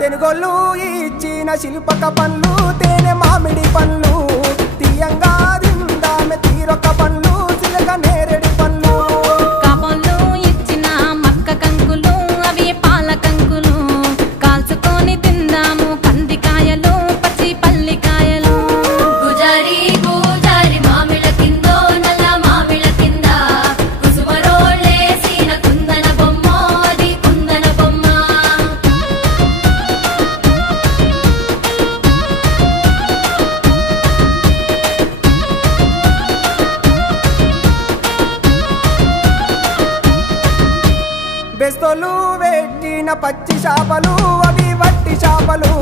తెనుగోళ్ళు ఇచ్చిన శిల్పక పండ్లు తేనె మామిడి పండ్లు తీయంగా తిందామె తీరొక్క పండ్లు చిలక నేరేడు పండ్లు కాబోళ్ళు ఇచ్చిన మక్క కంకులు అవి పాల కంకులు కాల్చుకొని తిందాము కందికాయలు పచ్చి పల్లికాయలు గుజారి గుజారి మామిళ్ళ కిందో నల్ల మామిళ్ళ కింద కుసుమరోళ్ళేసిన కుందన బొమ్మ అది కుందన బొమ్మ బెస్తోలు పెట్టిన పచ్చి చేపలు అవి వట్టి చేపలు